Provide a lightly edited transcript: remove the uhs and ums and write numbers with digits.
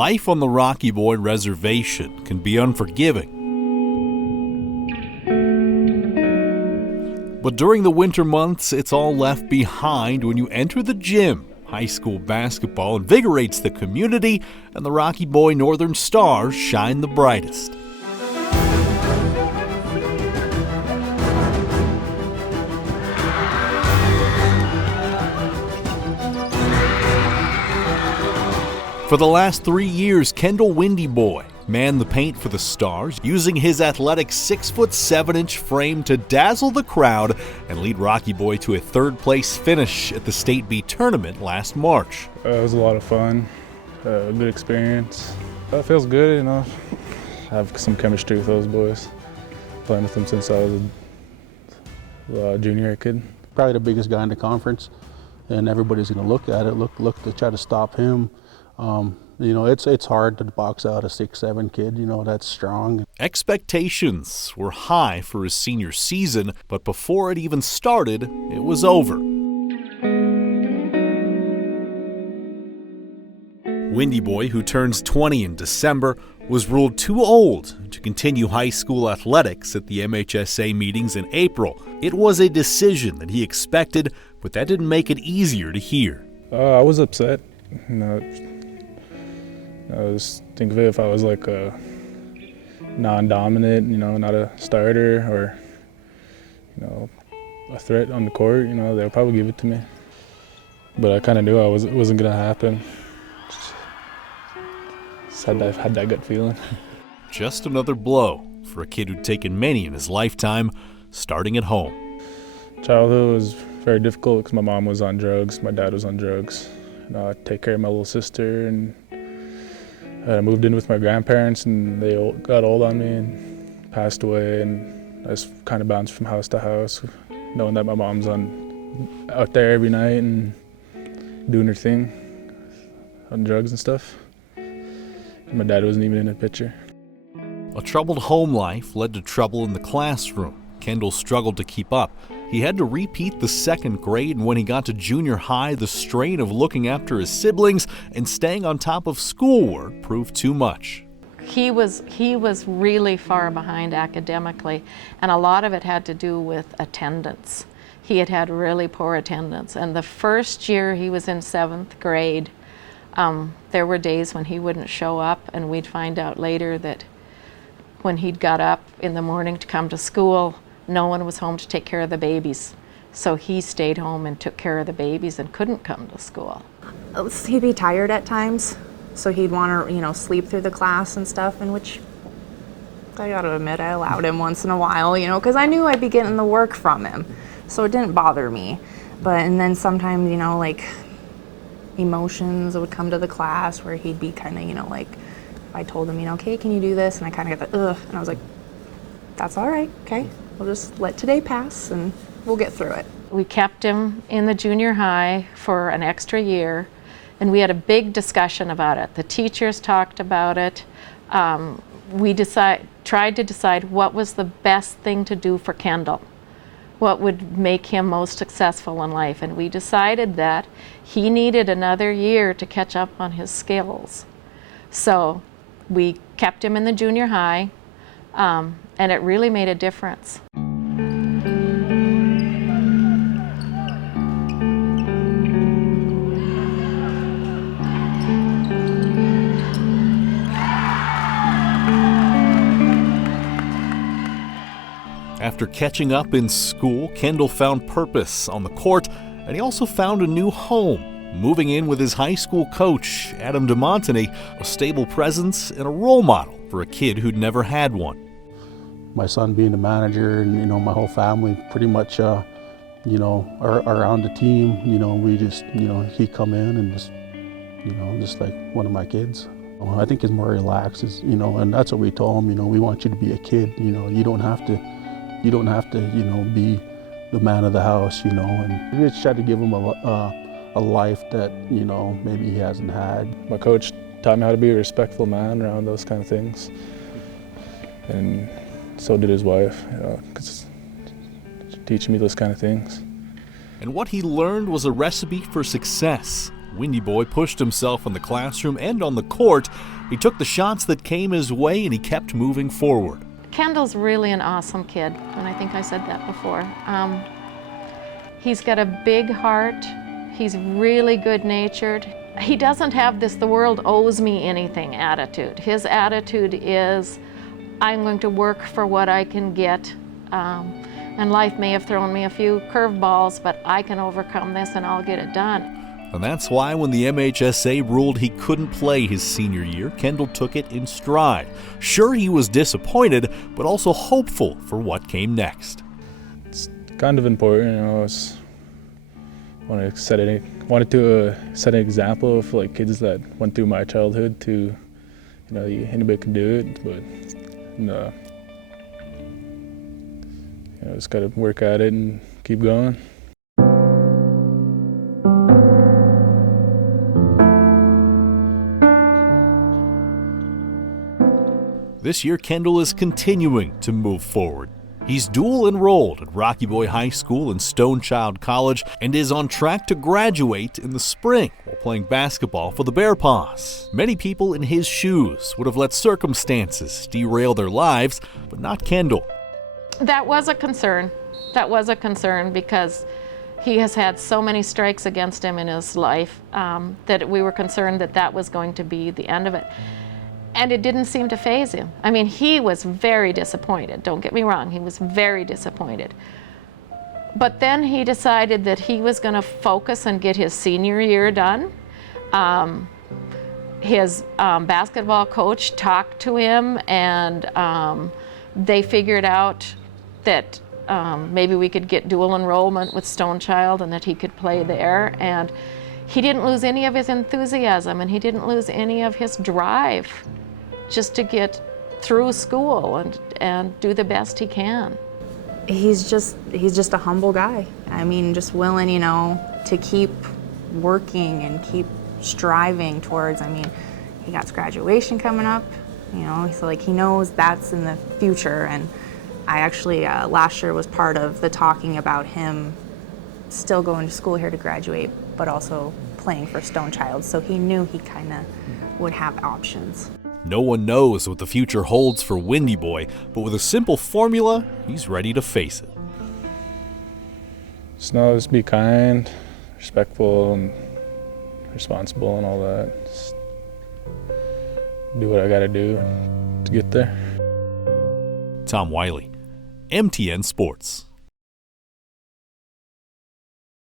Life on the Rocky Boy Reservation can be unforgiving. But during the winter months, it's all left behind when you enter the gym. High school basketball invigorates the community, and the Rocky Boy Northern Stars shine the brightest. For the last 3 years, Kendall Windy Boy manned the paint for the Stars, using his athletic 6'7" frame to dazzle the crowd and lead Rocky Boy to a third-place finish at the State B tournament last March. It was a lot of fun, a good experience. It feels good, I have some chemistry with those boys. Playing with them since I was a junior kid. Probably the biggest guy in the conference, and everybody's going to look at it, look to try to stop him. It's hard to box out a 6'7" kid, that's strong. Expectations were high for his senior season, but before it even started, it was over. Windy Boy, who turns 20 in December, was ruled too old to continue high school athletics at the MHSA meetings in April. It was a decision that he expected, but that didn't make it easier to hear. I was upset. I was think of it if I was like a non-dominant, not a starter or, a threat on the court, they'll probably give it to me. But I kind of knew it wasn't going to happen. Just had that gut feeling. Just another blow for a kid who'd taken many in his lifetime, starting at home. Childhood was very difficult because my mom was on drugs, my dad was on drugs. I'd take care of my little sister, and I moved in with my grandparents, and they got old on me and passed away, and I just kind of bounced from house to house, knowing that my mom's out there every night and doing her thing on drugs and stuff. And my dad wasn't even in the picture. A troubled home life led to trouble in the classroom. Kendall struggled to keep up. He had to repeat the second grade, and when he got to junior high, the strain of looking after his siblings and staying on top of schoolwork proved too much. He was really far behind academically, and a lot of it had to do with attendance. He had really poor attendance, and the first year he was in 7th grade, there were days when he wouldn't show up, and we'd find out later that when he'd got up in the morning to come to school, no one was home to take care of the babies. So he stayed home and took care of the babies and couldn't come to school. He'd be tired at times, so he'd want to, sleep through the class and stuff, and which I gotta admit I allowed him once in a while, because I knew I'd be getting the work from him, so it didn't bother me. And then sometimes, like emotions would come to the class where he'd be kind of, like, if I told him, okay, can you do this? And I kind of got the ugh, and I was like, that's all right, okay. We'll just let today pass and we'll get through it. We kept him in the junior high for an extra year, and we had a big discussion about it. The teachers talked about it. We tried to decide what was the best thing to do for Kendall, what would make him most successful in life, and we decided that he needed another year to catch up on his skills. So we kept him in the junior high, and it really made a difference. After catching up in school, Kendall found purpose on the court, and he also found a new home, moving in with his high school coach, Adam DeMontany, a stable presence and a role model for a kid who'd never had one. My son being the manager, and my whole family pretty much are on the team. We just he'd come in and just like one of my kids. I think he's more relaxed, and that's what we told him. We want you to be a kid. You don't have to be the man of the house. And we just tried to give him a life that maybe he hasn't had. My coach taught me how to be a respectful man around those kind of things, and so did his wife, teaching me those kind of things. And what he learned was a recipe for success. Windy Boy pushed himself in the classroom and on the court. He took the shots that came his way and he kept moving forward. Kendall's really an awesome kid, and I think I said that before. He's got a big heart. He's really good-natured. He doesn't have this "the world owes me anything" attitude. His attitude is, I'm going to work for what I can get, and life may have thrown me a few curveballs, but I can overcome this and I'll get it done. And that's why when the MHSA ruled he couldn't play his senior year, Kendall took it in stride. Sure, he was disappointed, but also hopeful for what came next. It's kind of important, you know. Wanted to set an example for like kids that went through my childhood to, you know, anybody can do it, but you know, just gotta work at it and keep going. This year, Kendall is continuing to move forward. He's dual enrolled at Rocky Boy High School and Stone Child College and is on track to graduate in the spring while playing basketball for the Bear Paws. Many people in his shoes would have let circumstances derail their lives, but not Kendall. That was a concern. That was a concern because he has had so many strikes against him in his life that we were concerned that that was going to be the end of it. And it didn't seem to faze him. I mean, he was very disappointed. Don't get me wrong, he was very disappointed. But then he decided that he was going to focus and get his senior year done. His basketball coach talked to him, and they figured out that maybe we could get dual enrollment with Stone Child and that he could play there. And he didn't lose any of his enthusiasm, and he didn't lose any of his drive just to get through school and do the best he can. He's just a humble guy. I mean, just willing, you know, to keep working and keep striving towards, I mean, he got graduation coming up, you know, so like he knows that's in the future. And I actually, last year was part of the talking about him still going to school here to graduate, but also playing for Stone Child, so he knew he kind of would have options. No one knows what the future holds for Windy Boy, but with a simple formula, he's ready to face it. Just be kind, respectful, and responsible and all that. Just do what I gotta do to get there. Tom Wiley, MTN Sports.